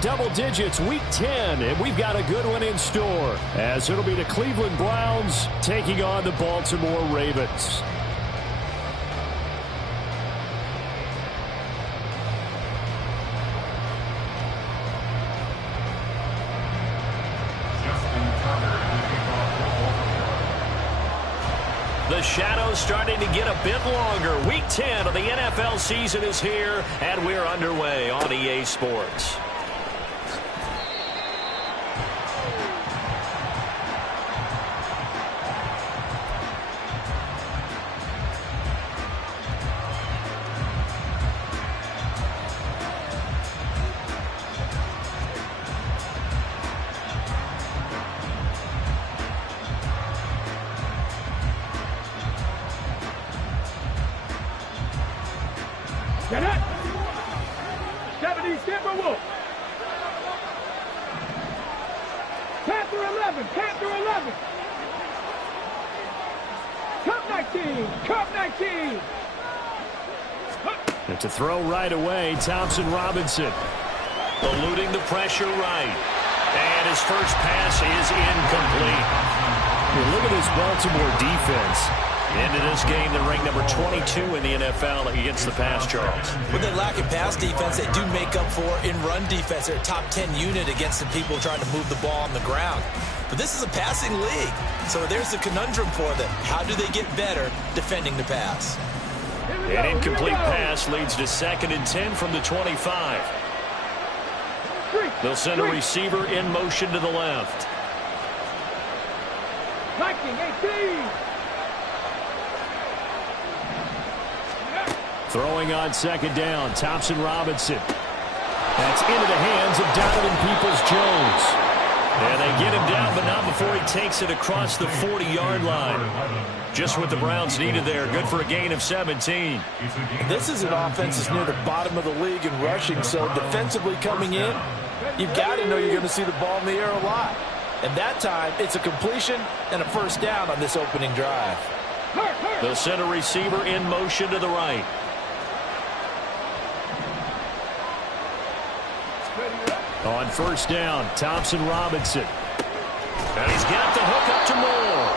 double digits week 10, and we've got a good one in store, as it'll be the Cleveland Browns taking on the Baltimore Ravens. The shadow's starting to get a bit longer. Week 10 of the NFL season is here, and we're underway on EA Sports. Get it! 70 Timberwolves. Panther 11, Panther 11. Cup 19, Cup 19. And to throw right away, Thompson Robinson. Eluding the pressure right. And his first pass is incomplete. Hey, look at this Baltimore defense. Into this game, they're ranked number 22 in the NFL against the pass, Charles. With their lack of pass defense, they do make up for in run defense. They're a top 10 unit against the people trying to move the ball on the ground. But this is a passing league, so there's a conundrum for them. How do they get better defending the pass? An incomplete pass leads to 2nd and 10 from the 25. They'll send a receiver in motion to the left. Viking 18. Throwing on 2nd down, Thompson Robinson. That's into the hands of Donovan Peoples-Jones. And they get him down, but not before he takes it across the 40-yard line. Just what the Browns needed there. Good for a gain of 17. This is an offense that's near the bottom of the league in rushing, so defensively coming in, you've got to know you're going to see the ball in the air a lot. And that time, it's a completion and a first down on this opening drive. They'll send a receiver in motion to the right. On 1st down, Thompson Robinson. And he's got the hook up to Moore.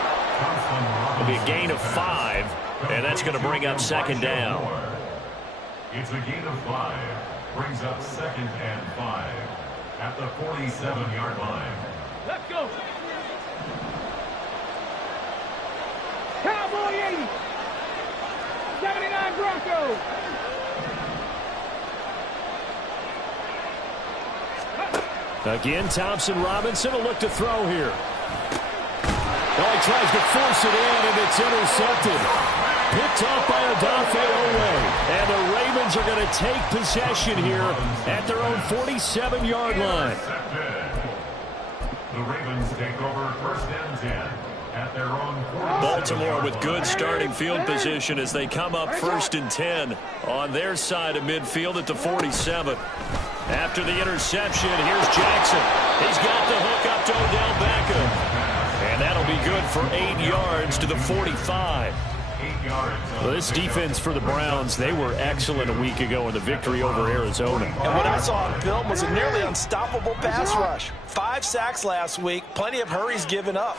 It'll be a gain of 5, and that's going to bring up 2nd down. It's a gain of 5. Brings up 2nd and 5 at the 47-yard line. Let's go. Cowboy 80. 79 Broncos. Again, Thompson Robinson will look to throw here. Well, he tries to force it in, and it's intercepted. Picked off by Odafe Oweh. And the Ravens are going to take possession here at their own 47-yard line. The Ravens take over 1st and 10 at their own 47. Baltimore with good starting field position as they come up 1st and 10 on their side of midfield at the 47. After the interception, here's Jackson. He's got the hook up to Odell Beckham. And that'll be good for 8 yards to the 45. Well, this defense for the Browns, they were excellent a week ago in the victory over Arizona. And what I saw on film was a nearly unstoppable pass rush. 5 sacks last week, plenty of hurries given up.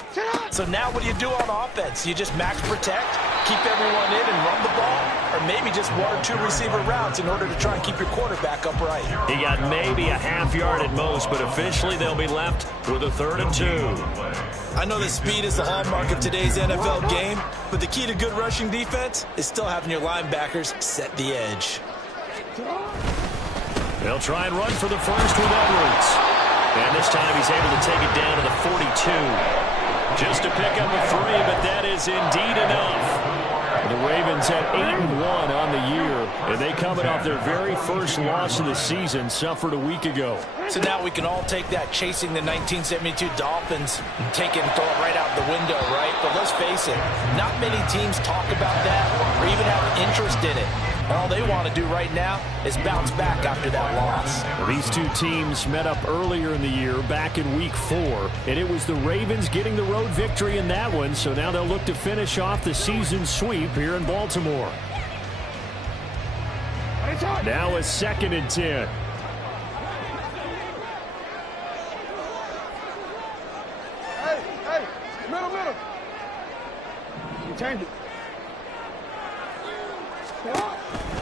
So now what do you do on offense? You just max protect, keep everyone in and run the ball, or maybe just 1 or 2 receiver routes in order to try and keep your quarterback upright. He got maybe a half yard at most, but officially they'll be left with a 3rd and 2. I know that speed is the hallmark of today's NFL game, but the key to good rushing defense is still having your linebackers set the edge. They'll try and run for the first with Edwards. And this time he's able to take it down to the 42. Just to pick up a 3, but that is indeed enough. The Ravens at 8-1 on the year, and they coming off their very first loss of the season, suffered a week ago. So now we can all take that chasing the 1972 Dolphins and take it and throw it right out the window, right? But let's face it, not many teams talk about that or even have an interest in it. All they want to do right now is bounce back after that loss. Well, these two teams met up earlier in the year, back in Week 4, and it was the Ravens getting the road victory in that one, so now they'll look to finish off the season sweep here in Baltimore. Now a 2nd and 10. Change it.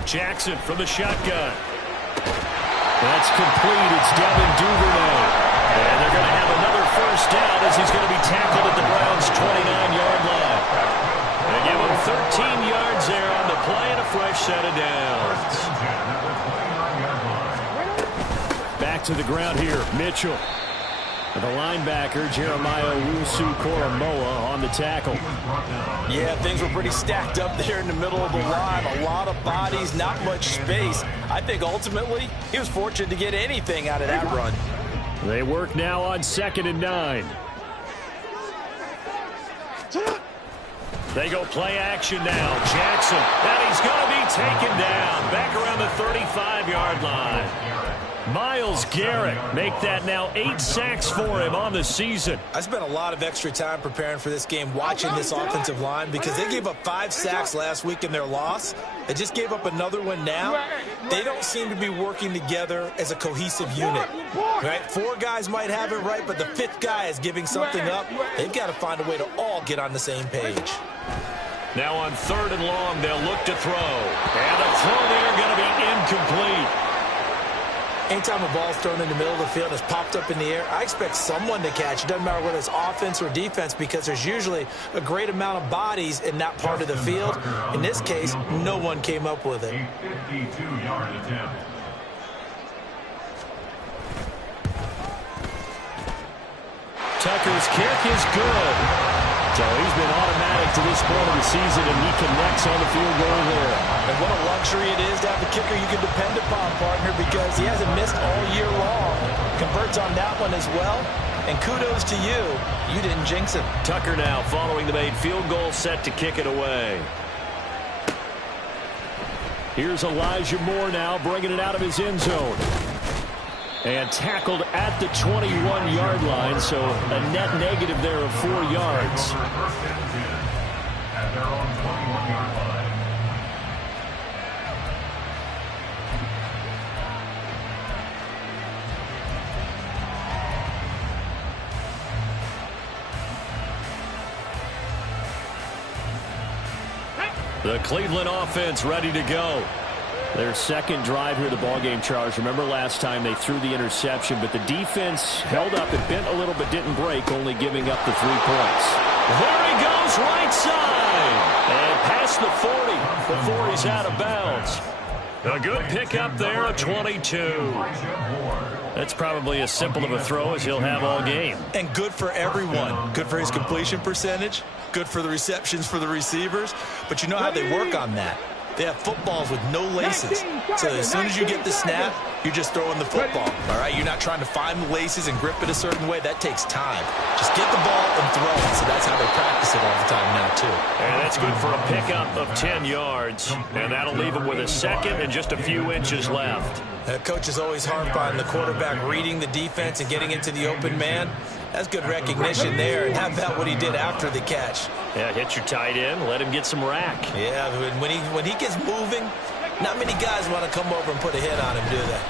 Jackson from the shotgun. That's complete. It's Devin Duvernay. And they're going to have another first down as he's going to be tackled at the Browns' 29-yard line. They give him 13 yards there on the play and a fresh set of downs. Back to the ground here, Mitchell. The linebacker, Jeremiah Owusu-Koramoah, on the tackle. Yeah, things were pretty stacked up there in the middle of the line. A lot of bodies, not much space. I think ultimately he was fortunate to get anything out of that run. They work now on 2nd and 9. They go play action now. Jackson, and he's going to be taken down. Back around the 35-yard line. Myles Garrett make that now 8 sacks for him on the season. I spent a lot of extra time preparing for this game, watching this offensive line, because they gave up 5 sacks last week in their loss. They just gave up another one now. They don't seem to be working together as a cohesive unit. Right? 4 guys might have it right, but the 5th guy is giving something up. They've got to find a way to all get on the same page. Now on 3rd and long, they'll look to throw. And the throw there going to be incomplete. Anytime a ball's thrown in the middle of the field and it's popped up in the air, I expect someone to catch. It doesn't matter whether it's offense or defense, because there's usually a great amount of bodies in that part of the field. In this case, no one came up with it. A 52-yard attempt. Tucker's kick is good. So he's been automatic to this point of the season, and he connects on the field goal there. And what a luxury it is to have a kicker you can depend upon, partner, because he hasn't missed all year long. Converts on that one as well. And kudos to you. You didn't jinx him. Tucker now following the made field goal, set to kick it away. Here's Elijah Moore now bringing it out of his end zone. And tackled at the 21-yard line, so a net negative there of 4 yards. At their own 21-yard line. The Cleveland offense ready to go. Their second drive here, the ballgame, Charles. Remember last time they threw the interception, but the defense held up and bent a little but didn't break, only giving up the 3 points. There he goes, right side. And past the 40 before he's out of bounds. A good pickup there, a 22. That's probably as simple of a throw as he'll have all game. And good for everyone. Good for his completion percentage. Good for the receptions for the receivers. But you know how they work on that. They have footballs with no laces. So as soon as you get the snap, you're just throwing the football. All right, you're not trying to find the laces and grip it a certain way. That takes time. Just get the ball and throw it. So that's how they practice it all the time now, too. And that's good for a pickup of 10 yards. And that'll leave him with a second and just a few inches left. Coaches always harp on the quarterback reading the defense and getting into the open man. That's good recognition there. And how about what he did after the catch? Yeah, hit your tight end, let him get some rack. Yeah, when he gets moving, not many guys want to come over and put a hit on him, do they?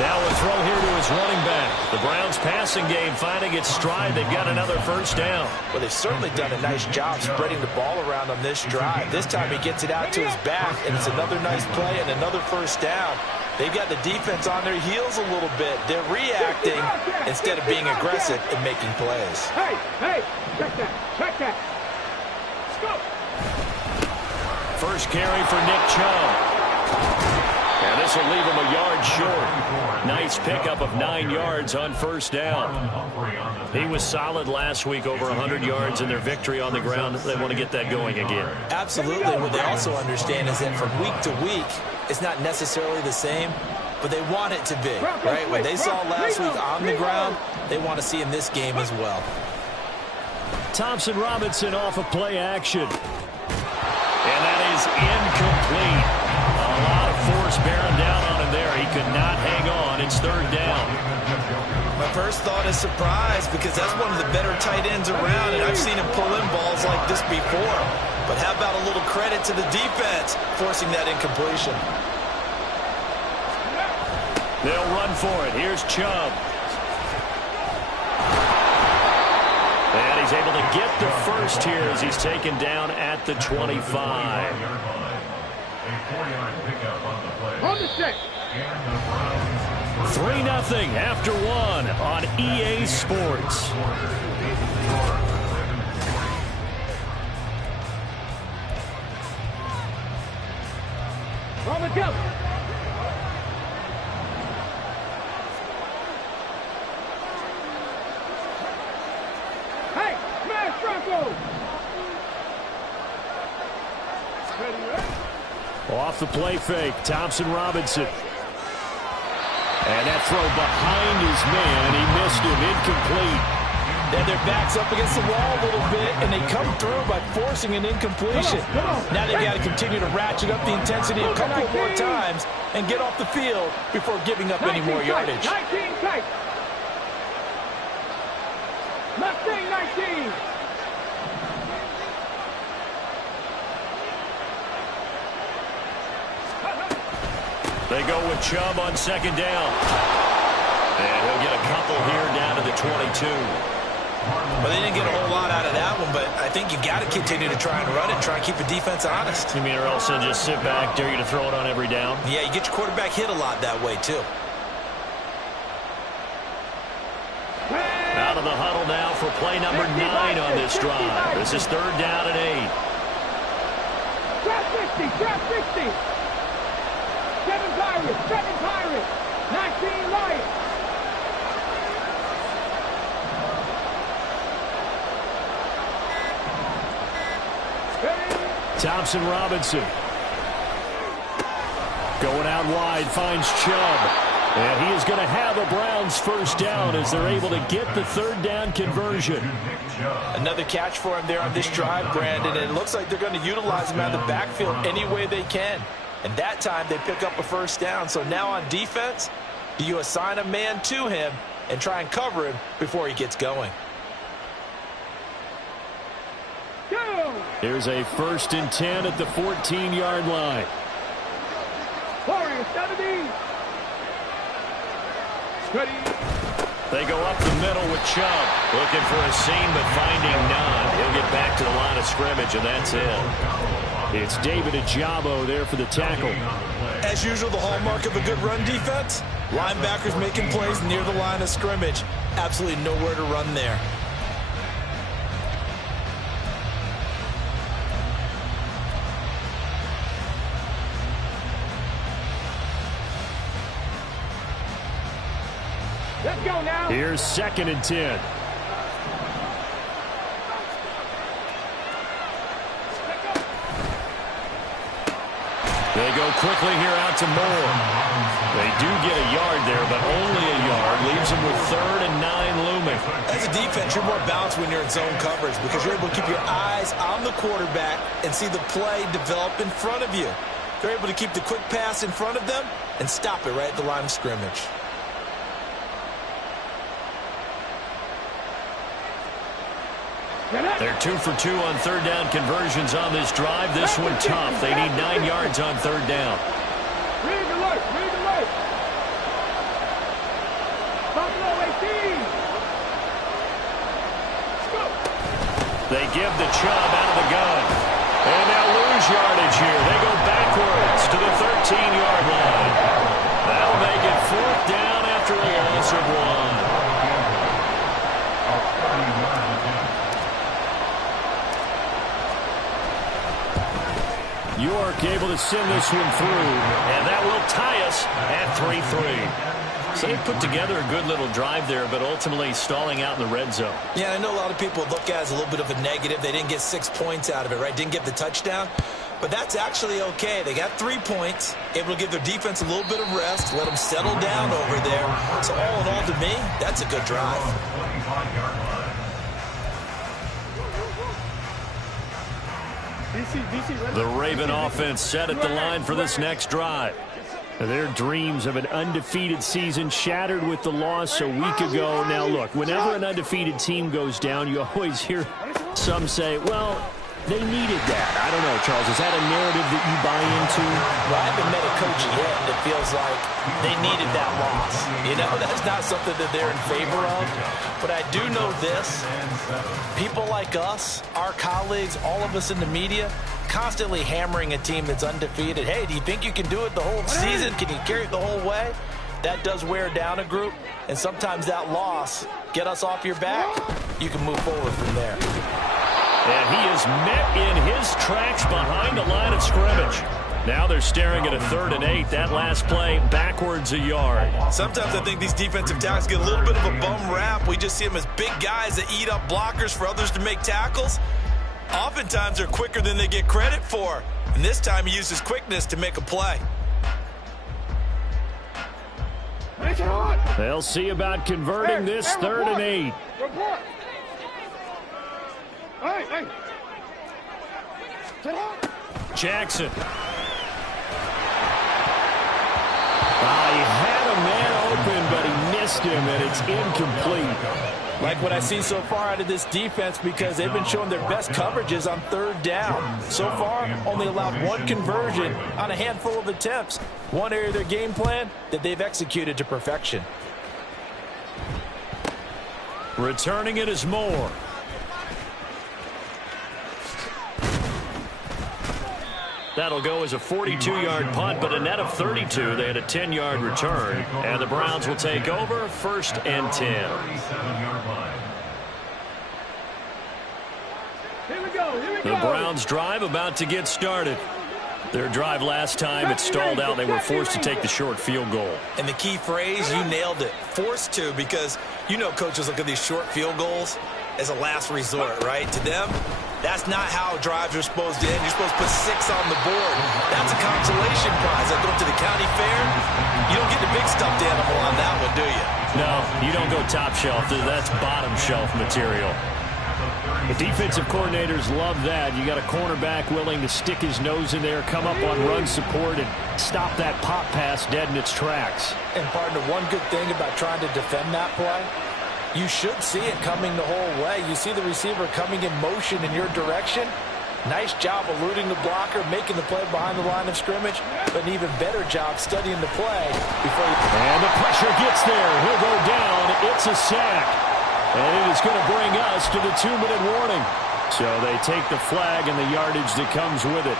Now a throw here to his running back. The Browns passing game finding its stride. They've got another first down. Well, they've certainly done a nice job spreading the ball around on this drive. This time he gets it out to his back, and it's another nice play and another first down. They've got the defense on their heels a little bit. They're reacting instead of being aggressive and making plays. Hey, check that, check that. Let's go. First carry for Nick Chubb. And this will leave him a yard short. Nice pickup of 9 yards on first down. He was solid last week, over 100 yards in their victory on the ground. They want to get that going again. Absolutely. What they also understand is that from week to week, it's not necessarily the same, but they want it to be, right? What they saw last week on the ground, they want to see in this game as well. Thompson Robinson off of play action. And that is incomplete. A lot of force bearing down on him there. He could not hang on. It's third down. My first thought is surprise, because that's one of the better tight ends around, and I've seen him pull in balls like this before. But how about a little credit to the defense forcing that incompletion? They'll run for it. Here's Chubb. And he's able to get the first here as he's taken down at the 25. A 4-yard pickup on the play. On the set. And the Browns 3-0 after one on EA Sports. On the jump. Hey, smash Bronco. Ready, ready? Off the play fake, Thompson Robinson. And that throw behind his man. He missed him, incomplete. And their back's up against the wall a little bit, and they come through by forcing an incompletion. Now they've got to continue to ratchet up the intensity a couple more times and get off the field before giving up any more yardage. 19 tight. Mustang 19. They go with Chubb on second down. And he'll get a couple here down to the 22. Well, they didn't get a whole lot out of that one, but I think you got to continue to try and run it, try and keep the defense honest. You mean or else they'll just sit back, dare you to throw it on every down? Yeah, you get your quarterback hit a lot that way, too. Out of the huddle now for play number 9 on this drive. This is 3rd down and 8. Drop 60, drop 60. 7 Pirates, 19 Lions. Thompson Robinson. Going out wide, finds Chubb. And he is going to have a Browns first down as they're able to get the 3rd down conversion. Another catch for him there on this drive, Brandon, and it looks like they're going to utilize him out of the backfield any way they can. And that time they pick up a first down. So now on defense, you assign a man to him and try and cover him before he gets going. Here's a 1st and 10 at the 14-yard line. 70. Ready. They go up the middle with Chubb. Looking for a seam, but finding none. He'll get back to the line of scrimmage, and that's it. It's David Ojabo there for the tackle. As usual, the hallmark of a good run defense, linebackers making plays near the line of scrimmage. Absolutely nowhere to run there. Let's go now. Here's 2nd and 10. They go quickly here out to Moore. They do get a yard there, but only a yard. Leaves them with 3rd and 9 looming. As a defense, you're more balanced when you're in zone coverage because you're able to keep your eyes on the quarterback and see the play develop in front of you. They're able to keep the quick pass in front of them and stop it right at the line of scrimmage. They're 2 for 2 on 3rd down conversions on this drive. This one tough. They need 9 yards on 3rd down. Read the alert, read the alert. Buffalo 18. Go. They give the Chubb out of the gun. And they'll lose yardage here. They go backwards to the 13-yard line. That'll make it 4th down after a loss of 1. York able to send this one through. And that will tie us at 3-3. So they put together a good little drive there, but ultimately stalling out in the red zone. Yeah, I know a lot of people look at it as a little bit of a negative. They didn't get 6 points out of it, right? Didn't get the touchdown. But that's actually okay. They got 3 points, able to give their defense a little bit of rest, let them settle down over there. So all in all, to me, that's a good drive. The Raven offense set at the line for this next drive. Their dreams of an undefeated season shattered with the loss a week ago. Now, look, whenever an undefeated team goes down, you always hear some say, well, they needed that. I don't know, Charles. Is that a narrative that you buy into? Well, I haven't met a coach yet that feels like they needed that loss. You know, that's not something that they're in favor of. But I do know this. People like us, our colleagues, all of us in the media, constantly hammering a team that's undefeated. Hey, do you think you can do it the whole season? Can you carry it the whole way? That does wear down a group, and sometimes that loss, get us off your back, you can move forward from there. And he is met in his tracks behind the line of scrimmage. Now they're staring at a 3rd and 8. That last play backwards a yard. Sometimes I think these defensive tackles get a little bit of a bum rap. We just see them as big guys that eat up blockers for others to make tackles. Oftentimes they're quicker than they get credit for. And this time he used his quickness to make a play. They'll see about converting this 3rd and 8. Jackson. He had a man open, but he missed him, and it's incomplete. Like what I see so far out of this defense, because they've been showing their best coverages on 3rd down. So far, only allowed 1 conversion on a handful of attempts. One area of their game plan that they've executed to perfection. Returning it is Moore. That'll go as a 42-yard punt, but a net of 32. They had a 10-yard return. And the Browns will take over 1st and 10. The Browns drive about to get started. Their drive last time, it stalled out. They were forced to take the short field goal. And the key phrase, you nailed it. Forced to, because you know coaches look at these short field goals as a last resort, right? To them, that's not how drives are supposed to end. You're supposed to put 6 on the board. That's a consolation prize. Like going to the county fair, you don't get the big stuffed animal on that one, do you? No, you don't go top shelf. That's bottom shelf material. The defensive coordinators love that. You got a cornerback willing to stick his nose in there, come up on run support, and stop that pop pass dead in its tracks. And partner, one good thing about trying to defend that play, you should see it coming the whole way. You see the receiver coming in motion in your direction. Nice job eluding the blocker, making the play behind the line of scrimmage, but an even better job studying the play before you... And the pressure gets there. He'll go down. It's a sack. And it is going to bring us to the 2-minute warning. So they take the flag and the yardage that comes with it.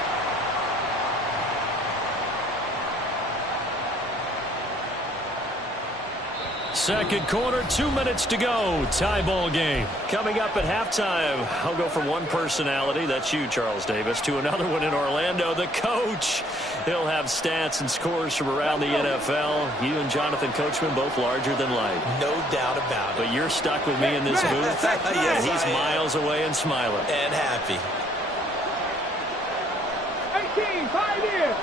Second quarter, 2 minutes to go. Tie ball game. Coming up at halftime, I'll go from one personality, that's you, Charles Davis, to another one in Orlando, the coach. He'll have stats and scores from around the NFL. You and Jonathan Coachman both larger than life. No doubt about it. But you're stuck with me in this booth. Yes, and he's miles away and smiling. And happy. 18, 5 years.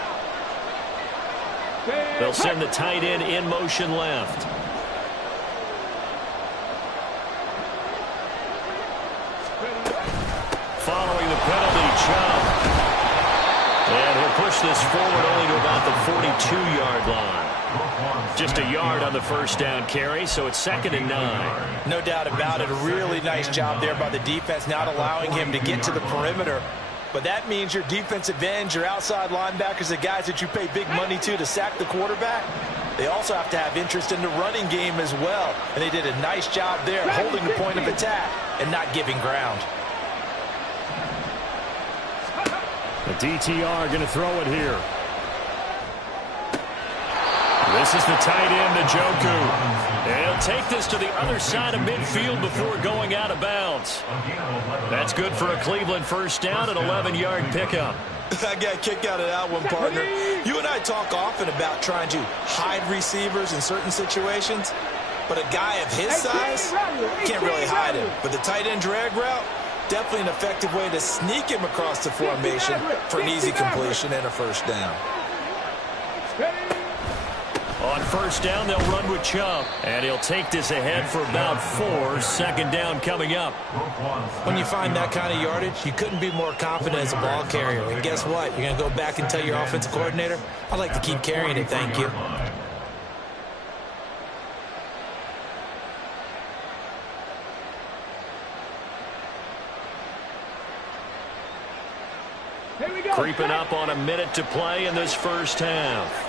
They'll send the tight end in motion left. Following the penalty, Chubb. And he'll push this forward only to about the 42-yard line. Just a yard on the first down carry, so it's 2nd and 9. No doubt about it. A really nice job there by the defense, not allowing him to get to the perimeter. But that means your defensive ends, your outside linebackers, the guys that you pay big money to sack the quarterback, they also have to have interest in the running game as well. And they did a nice job there holding the point of attack and not giving ground. The DTR going to throw it here. This is the tight end, Njoku. And he'll take this to the other side of midfield before going out of bounds. That's good for a Cleveland first down, an 11-yard pickup. I got a kick out of that one, partner. You and I talk often about trying to hide receivers in certain situations, but a guy of his size can't really hide him. But the tight end drag route, definitely an effective way to sneak him across the formation for an easy completion and a first down. On first down, they'll run with Chubb. And he'll take this ahead for about 4. 2nd down coming up. When you find that kind of yardage, you couldn't be more confident as a ball carrier. And guess what? You're going to go back and tell your offensive coordinator, I'd like to keep carrying it, thank you. Here we go. Creeping up on a minute to play in this first half.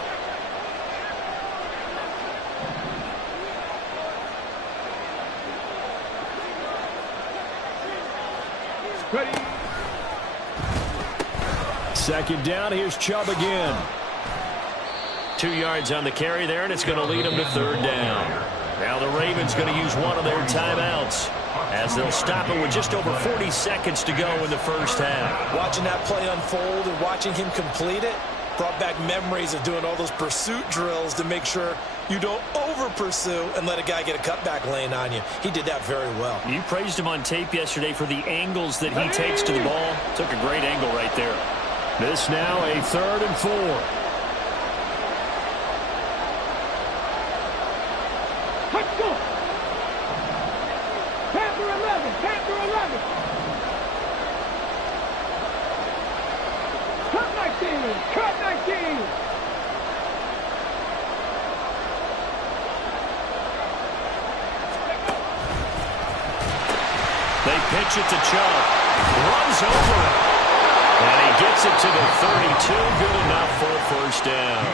Ready. Second down, here's Chubb again. 2 yards on the carry there, and it's going to lead them to third down. Now the Ravens going to use one of their timeouts as they'll stop it with just over 40 seconds to go in the first half. Watching that play unfold and watching him complete it brought back memories of doing all those pursuit drills to make sure you don't over-pursue and let a guy get a cutback lane on you. He did that very well. You praised him on tape yesterday for the angles that he takes to the ball. Took a great angle right there. This now a 3rd and 4. Let's go. Panther 11. Panther 11. Cut 19. Cut 19. They pitch it to Chubb. Runs over it. And he gets it to the 32. Good enough for a first down.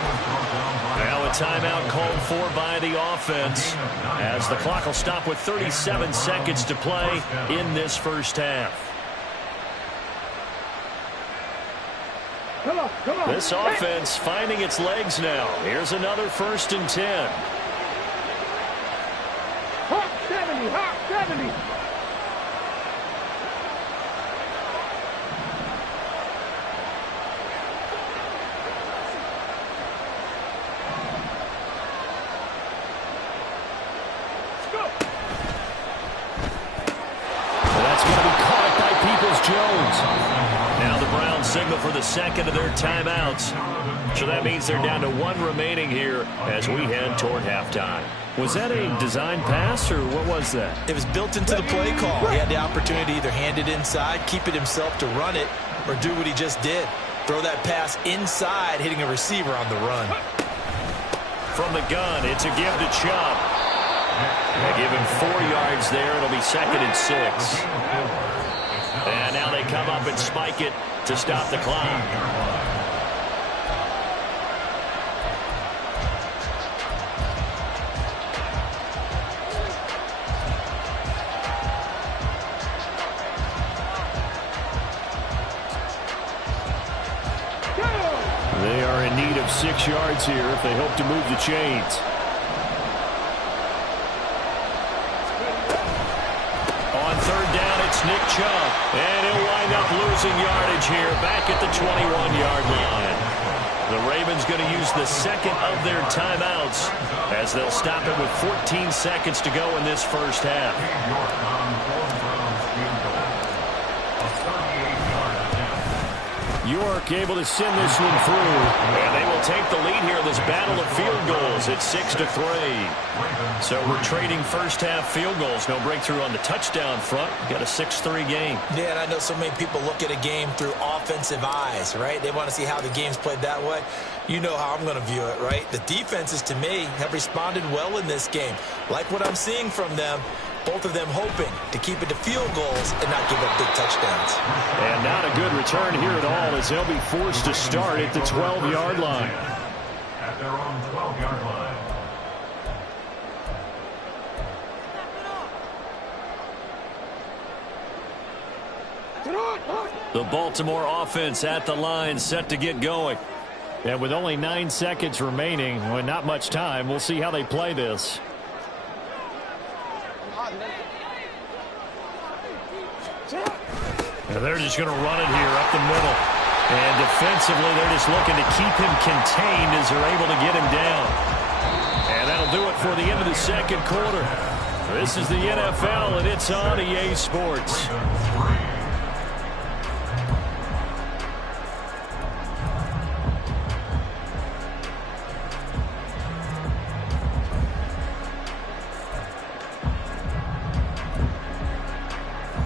Now a timeout called for by the offense as the clock will stop with 37 seconds to play in this first half. Come on, come on. This offense finding its legs now. Here's another 1st and 10. Hawk 70. Hawk 70. Jones. Now the Browns signal for the second of their timeouts. So that means they're down to 1 remaining here as we head toward halftime. Was that a design pass, or what was that? It was built into the play call. He had the opportunity to either hand it inside, keep it himself to run it, or do what he just did. Throw that pass inside, hitting a receiver on the run. From the gun, it's a give to Chubb. They give him 4 yards there. It'll be 2nd and 6. And now they come up and spike it to stop the clock. They are in need of 6 yards here if they hope to move the chains. On 3rd down, it's Nick Chubb. And he'll wind up losing yardage here back at the 21-yard line. The Ravens going to use the second of their timeouts as they'll stop it with 14 seconds to go in this first half. York able to send this one through. And they will take the lead here in this battle of field goals. It's 6-3. So we're trading first half field goals. No breakthrough on the touchdown front. Got a 6-3 game. Yeah, and I know so many people look at a game through offensive eyes, right? They want to see how the game's played that way. You know how I'm going to view it, right? The defenses, to me, have responded well in this game. Like what I'm seeing from them. Both of them hoping to keep it to field goals and not give up big touchdowns. And not a good return here at all as they'll be forced to start at the 12-yard line. At their own 12-yard line. The Baltimore offense at the line set to get going. And with only 9 seconds remaining, well, not much time, we'll see how they play this. And they're just going to run it here up the middle. And defensively, they're just looking to keep him contained as they're able to get him down. And that'll do it for the end of the second quarter. This is the NFL, and it's on EA Sports.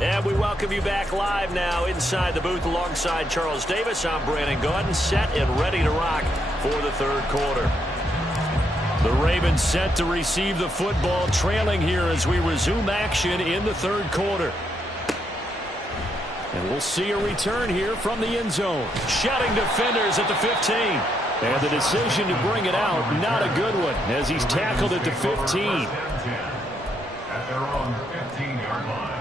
And we welcome you back live now inside the booth alongside Charles Davis. I'm Brandon Gaudin, set and ready to rock for the third quarter. The Ravens set to receive the football, trailing here as we resume action in the third quarter. And we'll see a return here from the end zone. Shutting defenders at the 15. And the decision to bring it out, not a good one, as he's tackled at the 15. At their own 15-yard line.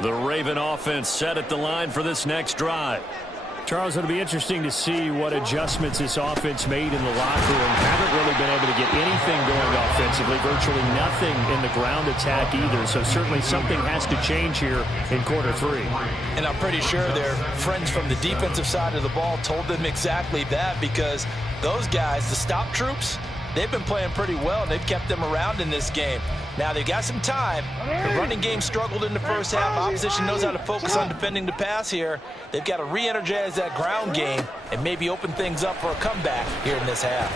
The Raven offense set at the line for this next drive. Charles, it'll be interesting to see what adjustments this offense made in the locker room. Haven't really been able to get anything going offensively, virtually nothing in the ground attack either. So certainly something has to change here in quarter 3. And I'm pretty sure their friends from the defensive side of the ball told them exactly that, because those guys, the stop troops, they've been playing pretty well, and they've kept them around in this game. Now, they've got some time. The running game struggled in the first half. Opposition knows how to focus on defending the pass here. They've got to re-energize that ground game and maybe open things up for a comeback here in this half.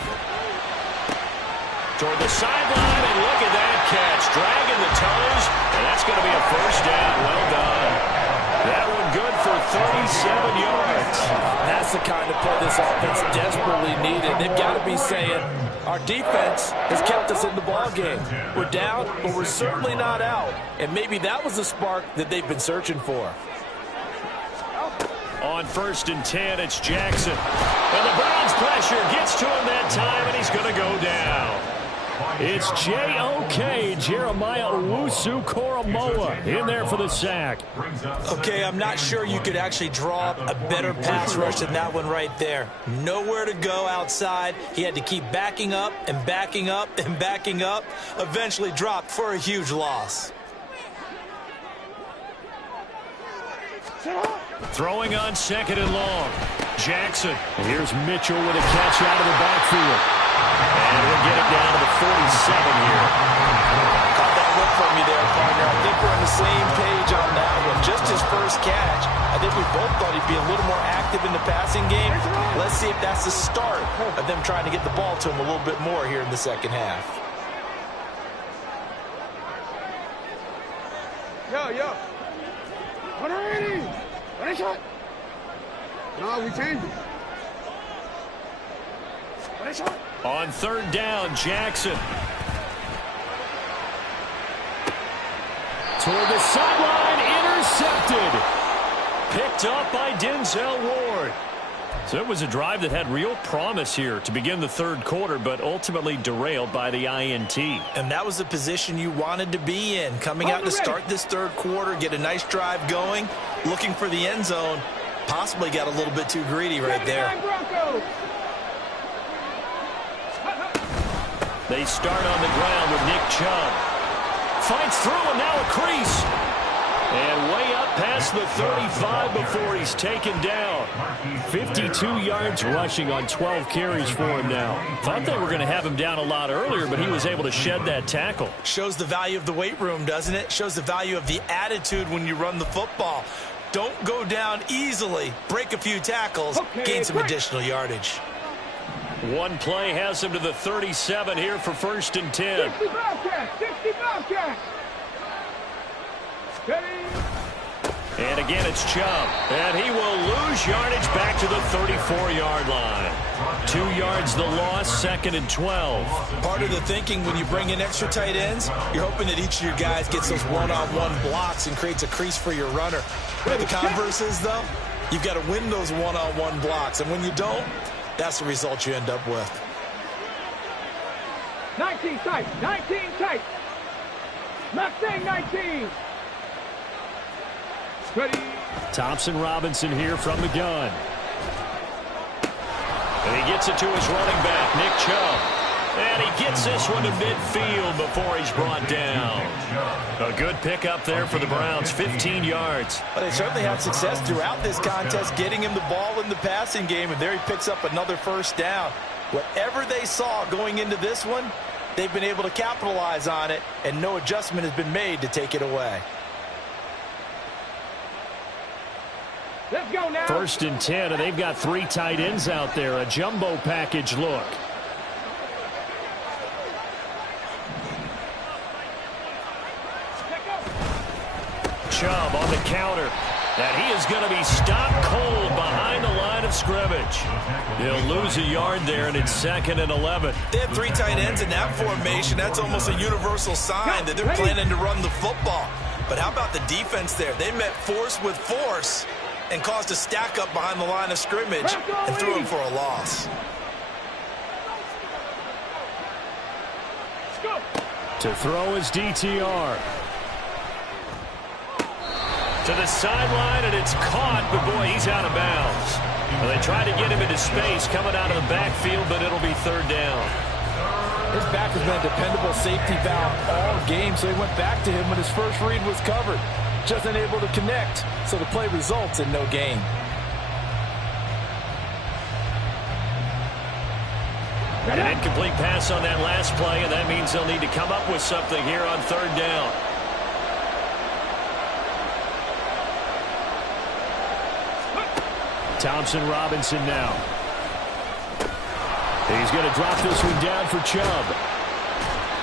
Toward the sideline, and look at that catch. Dragging the toes, and that's going to be a first down. Well done. That one good for 37 yards. That's the kind of play this offense desperately needed. They've got to be saying, our defense has kept us in the ball game. We're down, but we're certainly not out. And maybe that was the spark that they've been searching for. On 1st and 10, it's Jackson. And the Browns pressure gets to him that time, and he's going to go down. It's J.O.K. Jeremiah Owusu-Koramoah in there for the sack. Okay, I'm not sure you could actually draw a better pass rush than that one right there. Nowhere to go outside. He had to keep backing up and backing up and backing up. Eventually dropped for a huge loss. Throwing on 2nd and long. Jackson. And here's Mitchell with a catch out of the backfield. And we'll get it down to the 47 here. Caught that look from me there, partner. I think we're on the same page on that one. Just his first catch. I think we both thought he'd be a little more active in the passing game. Let's see if that's the start of them trying to get the ball to him a little bit more here in the second half. Yo. 180. Ready shot. No, we changed it. Ready shot. On 3rd down, Jackson. Toward the sideline, intercepted. Picked up by Denzel Ward. So it was a drive that had real promise here to begin the 3rd quarter, but ultimately derailed by the INT. And that was the position you wanted to be in. Coming out to start this 3rd quarter, get a nice drive going, looking for the end zone. Possibly got a little bit too greedy right there. They start on the ground with Nick Chubb. Fights through, and now a crease. And way up past the 35 before he's taken down. 52 yards rushing on 12 carries for him now. Thought they were going to have him down a lot earlier, but he was able to shed that tackle. Shows the value of the weight room, doesn't it? Shows the value of the attitude when you run the football. Don't go down easily. Break a few tackles, gain some additional yardage. One play has him to the 37 here for 1st and 10. 60 Bobcats. And again, it's Chubb. And he will lose yardage back to the 34-yard line. 2 yards the loss, 2nd and 12. Part of the thinking when you bring in extra tight ends, you're hoping that each of your guys gets those one-on-one blocks and creates a crease for your runner. The converse is, though, you've got to win those one-on-one blocks. And when you don't, that's the result you end up with. 19 tight. Mustang 19. Ready. Thompson Robinson here from the gun. And he gets it to his running back, Nick Chubb. And he gets this one to midfield before he's brought down. A good pickup there for the Browns, 15 yards. But they certainly had success throughout this contest, getting him the ball in the passing game, and there he picks up another first down. Whatever they saw going into this one, they've been able to capitalize on it, and no adjustment has been made to take it away. Let's go now. 1st and 10, and they've got 3 tight ends out there. A jumbo package look. Chubb on the counter. And he is going to be stopped cold behind the line of scrimmage. scrimmage. He'll lose a yard there, and it's 2nd and 11. They had 3 tight ends in that formation. That's almost a universal sign that they're planning to run the football. But how about the defense there? They met force with force and caused a stack up behind the line of scrimmage and threw him for a loss. To throw is DTR. To the sideline, and it's caught, but boy, he's out of bounds. Well, they tried to get him into space coming out of the backfield, but it'll be 3rd down. His back has been a dependable safety valve all game, so he went back to him when his first read was covered. Just unable to connect, so the play results in no gain. An incomplete pass on that last play, and that means they'll need to come up with something here on 3rd down. Thompson Robinson now. He's going to drop this one down for Chubb.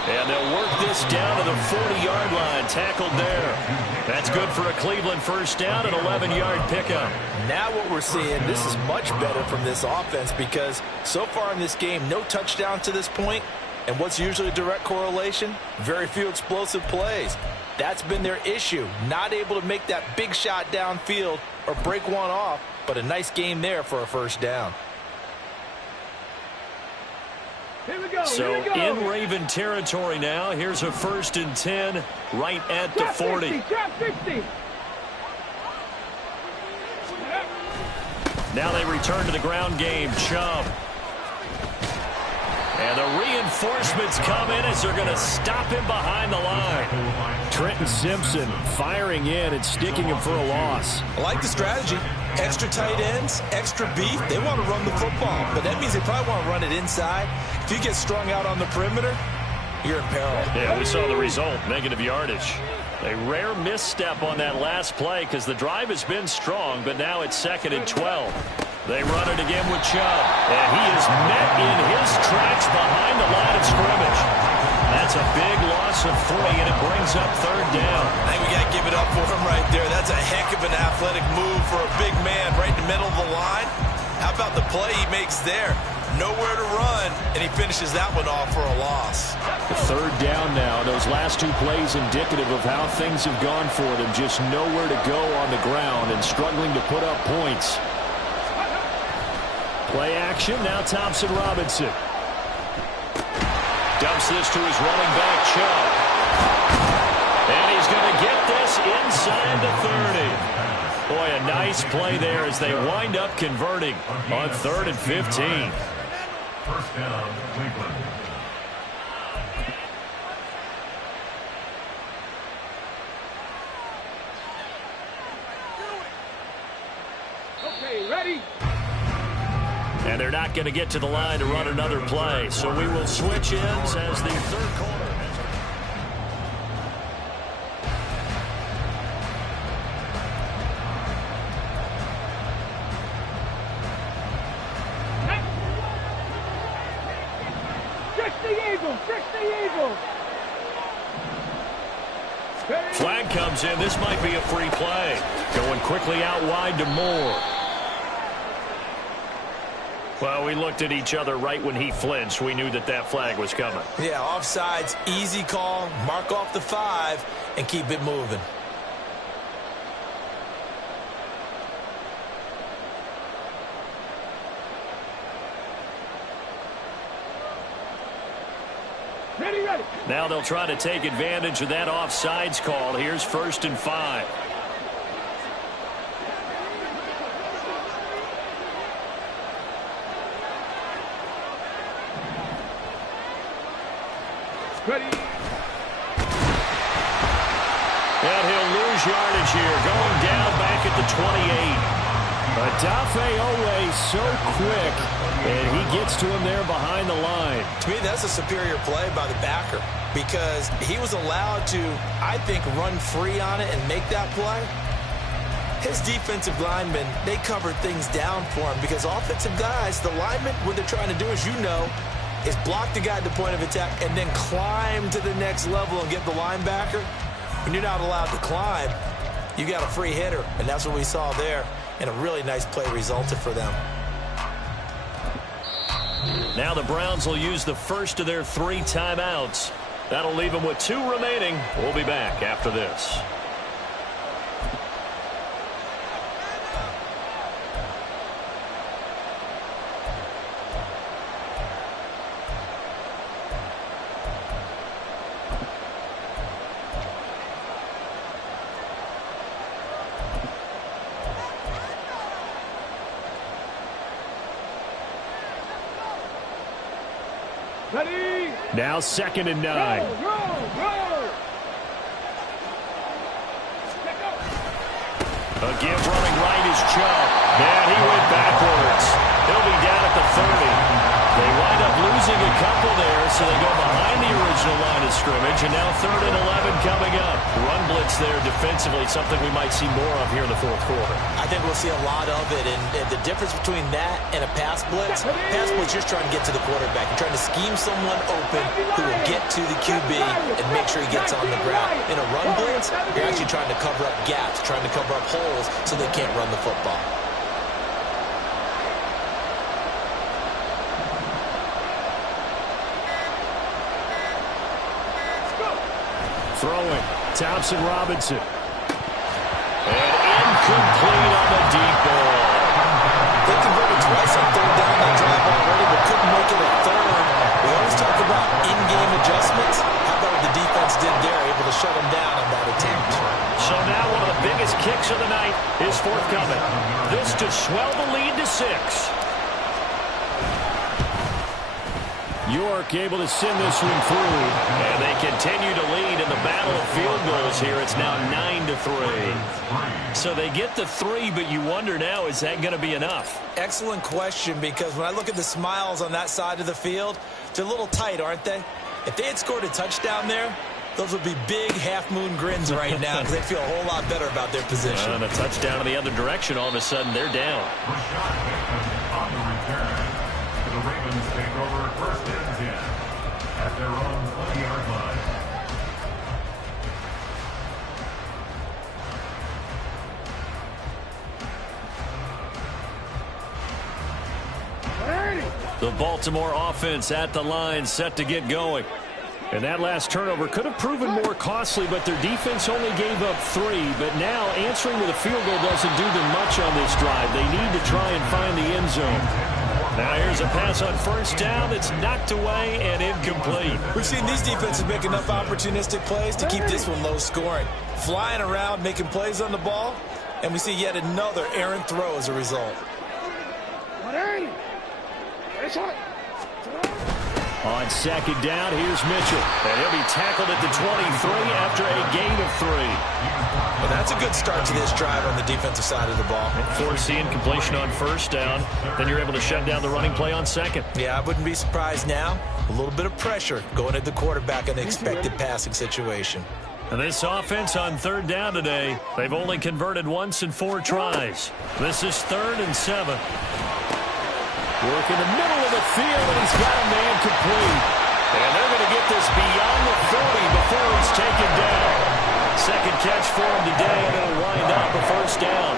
And they'll work this down to the 40-yard line, tackled there. That's good for a Cleveland 1st down, an 11-yard pickup. Now what we're seeing, this is much better from this offense because so far in this game, no touchdown to this point. And what's usually a direct correlation? Very few explosive plays. That's been their issue. Not able to make that big shot downfield or break one off, but a nice game there for a 1st down. So in Raven territory now. Here's a 1st and 10 right at the 40. Now they return to the ground game. Chubb. And the reinforcements come in as they're going to stop him behind the line. Trenton Simpson firing in and sticking him for a loss. I like the strategy. Extra tight ends, extra beef. They want to run the football, but that means they probably want to run it inside. If you get strung out on the perimeter, you're in peril. Yeah, we saw the result, negative yardage. A rare misstep on that last play because the drive has been strong, but now it's 2nd and 12. They run it again with Chubb, and he is met in his tracks behind the line of scrimmage. That's a big loss of 3, and it brings up 3rd down. I think we got to give it up for him right there. That's a heck of an athletic move for a big man right in the middle of the line. How about the play he makes there? Nowhere to run, and he finishes that one off for a loss. The 3rd down now. Those last 2 plays indicative of how things have gone for them. Just nowhere to go on the ground and struggling to put up points. Play action. Now Thompson Robinson. Dumps this to his running back, Chubb. And he's going to get this inside the 30. Boy, a nice play there as they wind up converting on 3rd and 15. 1st down, Cleveland. Okay, ready? And they're not going to get to the line to run another play. So we will switch ends as the 3rd quarter. Flag comes in. This might be a free play. Going quickly out wide to Moore. Well, we looked at each other right when he flinched. We knew that that flag was coming. Yeah, offsides, easy call. Mark off the 5 and keep it moving. Ready, ready. Now they'll try to take advantage of that offsides call. Here's 1st and 5. Ready. And he'll lose yardage here. Going down back at the 28. Odafe Oweh so quick, and he gets to him there behind the line. To me, that's a superior play by the backer because he was allowed to, I think, run free on it and make that play. His defensive linemen, they covered things down for him because offensive guys, the linemen, what they're trying to do, as you know, is block the guy at the point of attack and then climb to the next level and get the linebacker. When you're not allowed to climb, you got a free hitter, and that's what we saw there, and a really nice play resulted for them. Now the Browns will use the first of their 3 timeouts. That'll leave them with 2 remaining. We'll be back after this. Ready? Now 2nd and 9. Go. Again, running right is Chubb. Man, he went backwards. He'll be down at the 30. They wind up losing a couple there, so they go behind the original line of scrimmage, and now 3rd and 11 coming up. Run blitz there defensively, something we might see more of here in the 4th quarter. I think we'll see a lot of it, and the difference between that and a pass blitz just trying to get to the quarterback. You're trying to scheme someone open who will get to the QB and make sure he gets on the ground. In a run blitz, you're actually trying to cover up gaps, trying to cover up holes so they can't run the football. Throwing, Thompson Robinson. And incomplete on the deep ball. They converted twice on 3rd down that drive already, but couldn't make it a 3rd. We always talk about in-game adjustments. How about what the defense did there, able to shut them down on that attempt. So now one of the biggest kicks of the night is forthcoming. This to swell the lead to 6. York able to send this one through. And they continue to lead in the battle of field goals here. It's now 9-3. So they get the 3, but you wonder now, is that going to be enough? Excellent question, because when I look at the smiles on that side of the field, they're a little tight, aren't they? If they had scored a touchdown there, those would be big half-moon grins right now because they feel a whole lot better about their position. And a touchdown in the other direction, all of a sudden they're down. On the return, the Ravens take over 1st and 10 at their own 20-yard line. The Baltimore offense at the line, set to get going. And that last turnover could have proven more costly, but their defense only gave up 3. But now answering with a field goal doesn't do them much on this drive. They need to try and find the end zone. Now here's a pass on 1st down that's knocked away and incomplete. We've seen these defenses make enough opportunistic plays to keep this one low scoring. Flying around, making plays on the ball, and we see yet another errant throw as a result. On 2nd down, here's Mitchell. And he'll be tackled at the 23 after a gain of 3. Well, that's a good start to this drive on the defensive side of the ball. Forcing completion on 1st down. Then you're able to shut down the running play on 2nd. Yeah, I wouldn't be surprised now. A little bit of pressure going at the quarterback in the expected passing situation. And this offense on 3rd down today, they've only converted once in 4 tries. This is 3rd and 7. Work in the middle of the field, and he's got a man complete. And they're going to get this beyond the 40 before he's taken down. 2nd catch for him today, and it'll wind up a 1st down.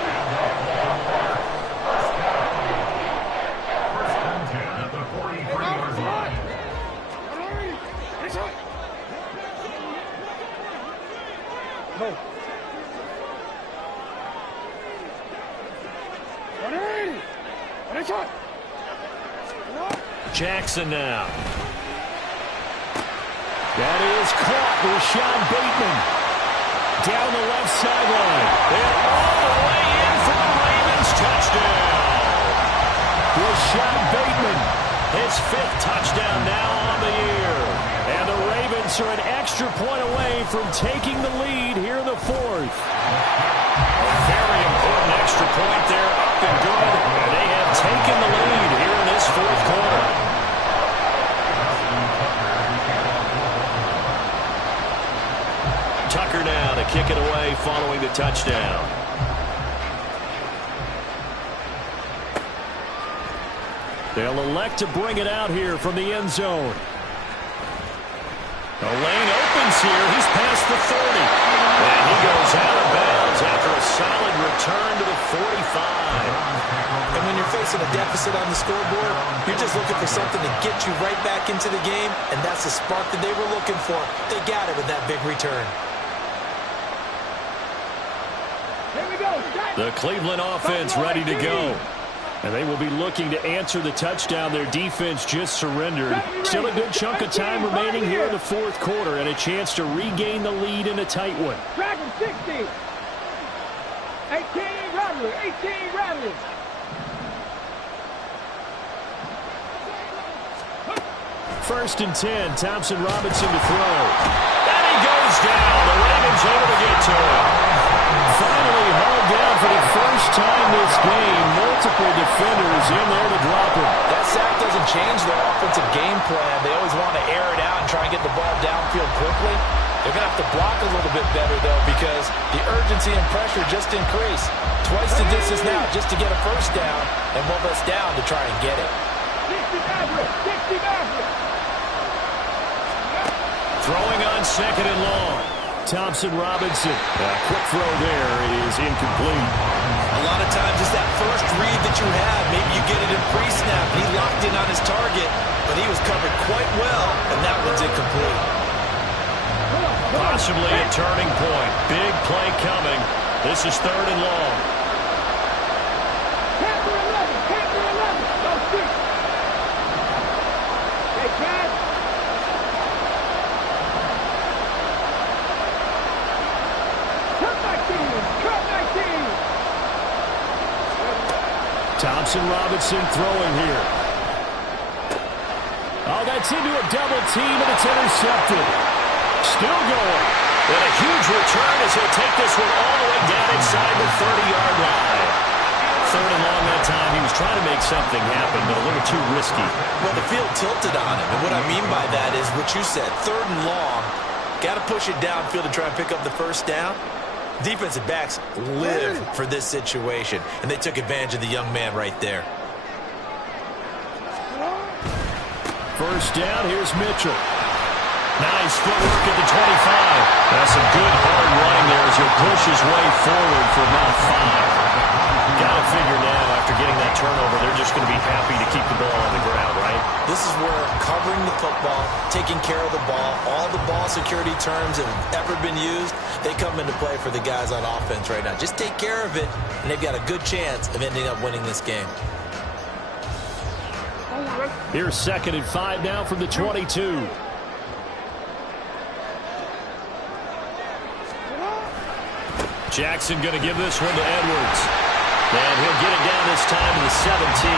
1st and 10 at the 43-yard line. Jackson now. That is caught. Rashawn Bateman down the left sideline. And all the way in for the Ravens touchdown. Rashawn Bateman, his 5th touchdown now on the year. And the Ravens are an extra point away from taking the lead here in the 4th. A very important extra point there, up and good. And they have taken the lead here in this 4th quarter. Tucker now to kick it away following the touchdown. They'll elect to bring it out here from the end zone. The lane opens here. He's past the 30. And he goes out of bounds after a solid return to the 45. And when you're facing a deficit on the scoreboard, you're just looking for something to get you right back into the game, and that's the spark that they were looking for. They got it with that big return. Here we go. The Cleveland offense ready to go. And they will be looking to answer the touchdown their defense just surrendered. Still a good chunk of time remaining here in the fourth quarter and a chance to regain the lead in a tight one. Dragon 60. 18 Rattler. 18 Rattler. First and 10, Thompson Robinson to throw. And he goes down. The Ravens able to get to him. Finally hauled down for the first time this game. Multiple defenders in there to drop him. That sack doesn't change their offensive game plan. They always want to air it out and try and get the ball downfield quickly. They're going to have to block a little bit better, though, because the urgency and pressure just increase. Twice the distance now just to get a first down, and one less down to try and get it. 60 Maverick. 60 Maverick. Throwing on second and long. Thompson Robinson. A quick throw there is incomplete. A lot of times it's that first read that you have. Maybe you get it in pre-snap. He locked in on his target, but he was covered quite well, and that one's incomplete. Possibly a turning point. Big play coming. This is third and long. Panther 11. Panther 11. Go six. Hey, Chad. Cut 19. Cut 19. Thompson Robinson throwing here. Oh, that's into a double team, and it's intercepted. Still going. And a huge return as he'll take this one all the way down inside the 30-yard line. Third and long that time. He was trying to make something happen, but a little too risky. Well, the field tilted on him, and what I mean by that is what you said. Third and long, got to push it downfield to try and pick up the first down. Defensive backs live for this situation, and they took advantage of the young man right there. First down, here's Mitchell. Nice footwork at the 25. That's some good hard running there as he'll push his way forward for about 5. Got to figure now after getting that turnover, they're just going to be happy to keep the ball on the ground, right? This is where covering the football, taking care of the ball, all the ball security terms that have ever been used, they come into play for the guys on offense right now. Just take care of it, and they've got a good chance of ending up winning this game. Here's second and 5 now from the 22. Jackson going to give this one to Edwards. And he'll get it down this time to the 17.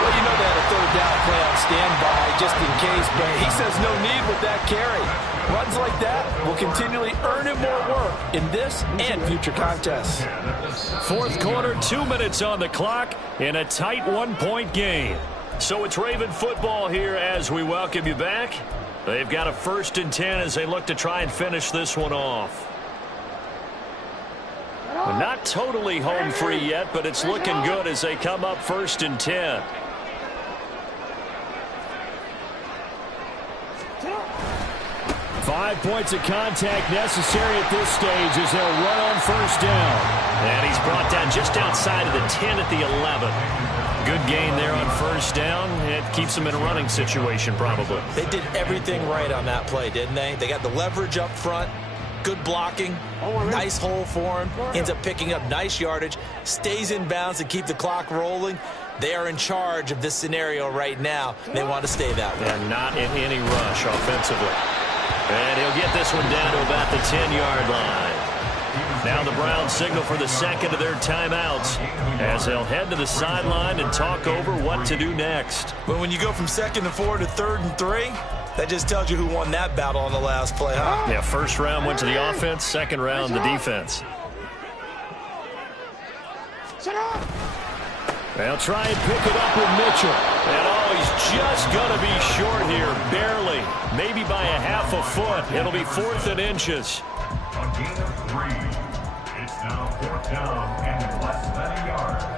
Well, you know they had a third down play on standby just in case, but he says no need with that carry. Runs like that will continually earn him more work in this and future contests. Fourth quarter, 2 minutes on the clock in a tight 1-point game. So it's Raven football here as we welcome you back. They've got a first and 10 as they look to try and finish this one off. Not totally home free yet, but it's looking good as they come up first and 10. Five points of contact necessary at this stage as they'll run on first down. And he's brought down just outside of the 10 at the 11. Good gain there on first down. It keeps them in a running situation probably. They did everything right on that play, didn't they? They got the leverage up front. Good blocking, nice hole for him, ends up picking up nice yardage, stays in bounds to keep the clock rolling. They are in charge of this scenario right now. They want to stay that way. And not in any rush offensively. And he'll get this one down to about the 10-yard line. Now the Browns signal for the second of their timeouts as they'll head to the sideline and talk over what to do next. But when you go from 2nd and 4 to 3rd and 3, that just tells you who won that battle on the last play, huh? Yeah, first round went to the offense, second round the defense. They'll try and pick it up with Mitchell. And oh, he's just going to be short here, barely. Maybe by a half a foot. It'll be 4th and inches. A gain of 3. It's now 4th down and less than a yard.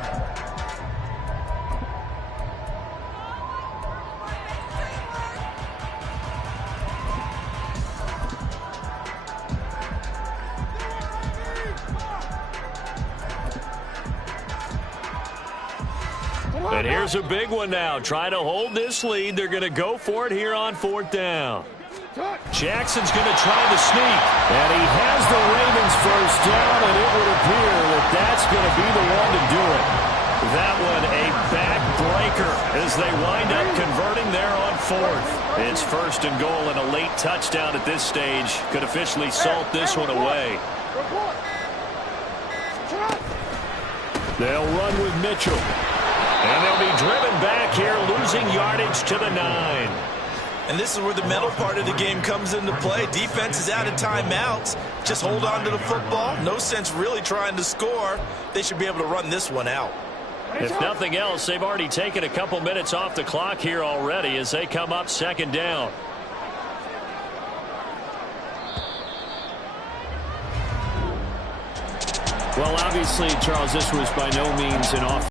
And here's a big one now. Trying to hold this lead. They're going to go for it here on 4th down. Jackson's going to try the sneak. And he has the Ravens first down, and it would appear that that's going to be the one to do it. That one a backbreaker as they wind up converting there on 4th. It's 1st and goal, and a late touchdown at this stage could officially salt this one away. They'll run with Mitchell. And they'll be driven back here, losing yardage to the 9. And this is where the mental part of the game comes into play. Defense is out of timeouts. Just hold on to the football. No sense really trying to score. They should be able to run this one out. If nothing else, they've already taken a couple minutes off the clock here already as they come up 2nd down. Well, obviously, Charles, this was by no means an offense.